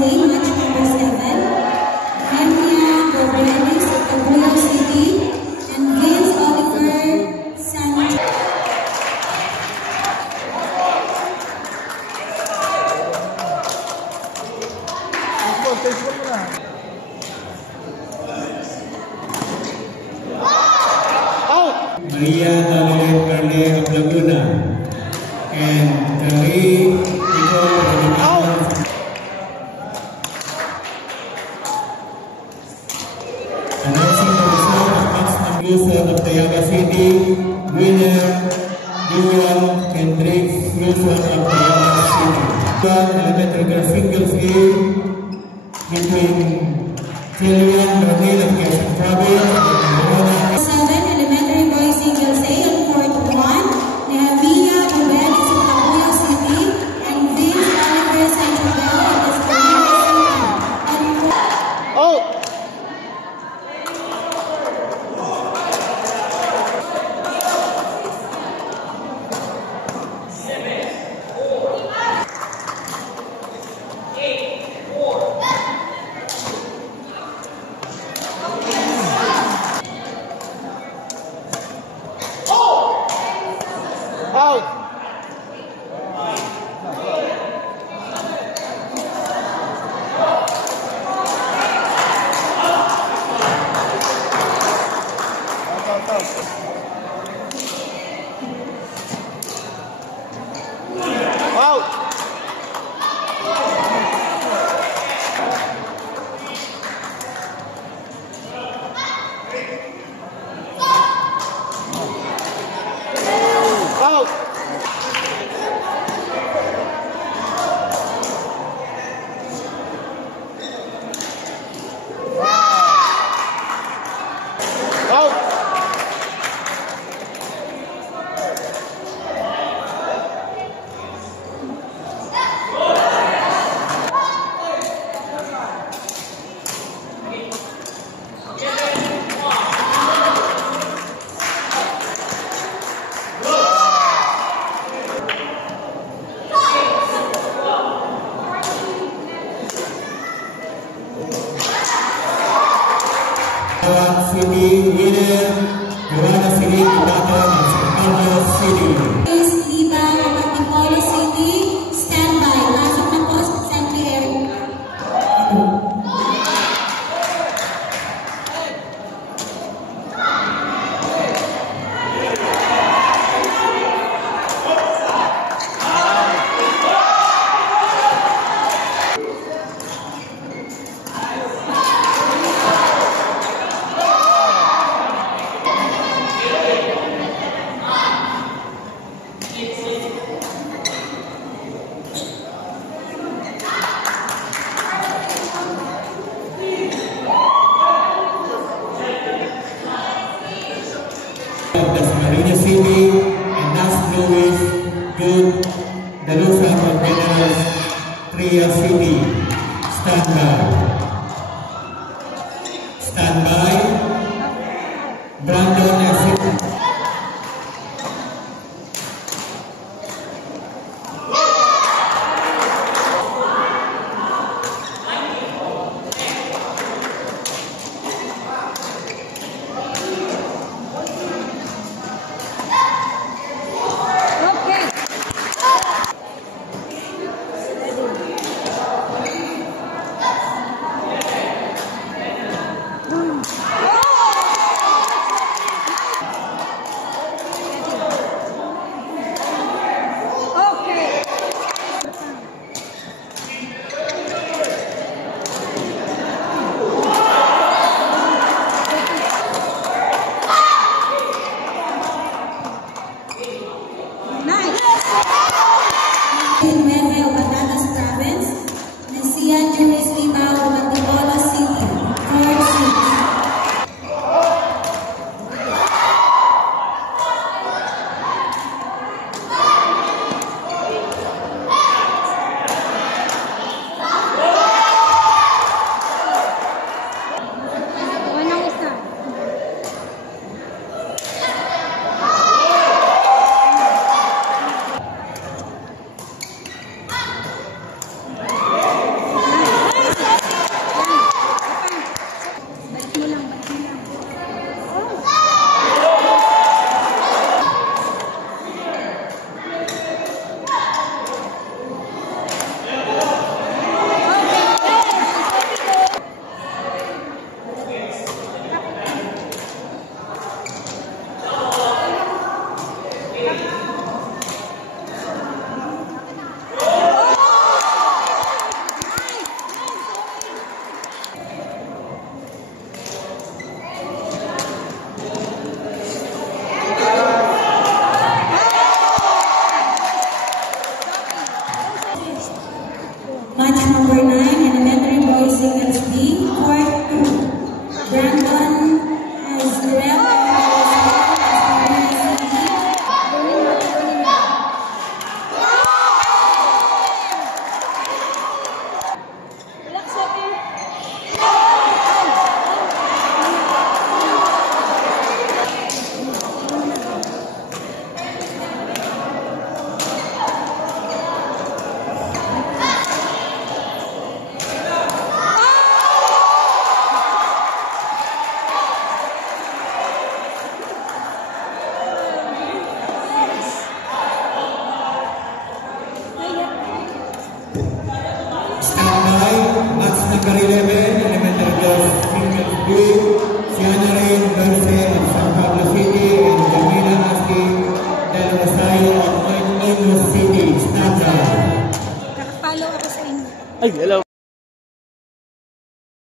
Lane, match number 7. Nehemia Gobrelis of Taguig City and Vince Oliver Sanchez. Maria Tawalit Carle of Laguna and Kari Nicole of announcing the result of match number of Tayaba City, winner Joel Hendricks Wilson of Tayaba City. Elementary girls singles game between Jillian Rodin of Quezon Province and Ramona. 7 elementary boys singles A on court 1. Nehemia Gobrelis of Taguig City and Vince Oliver Sanchez of Escalera City on court. City winner, Joanna City, Tata, and City. Is Liba of Antipolo City, standby. Pasok na po sa St. Eric. Marina City and Nas Lewis, Good, Dalusa of Generals, Tria City, standby. Standby, Brandon S.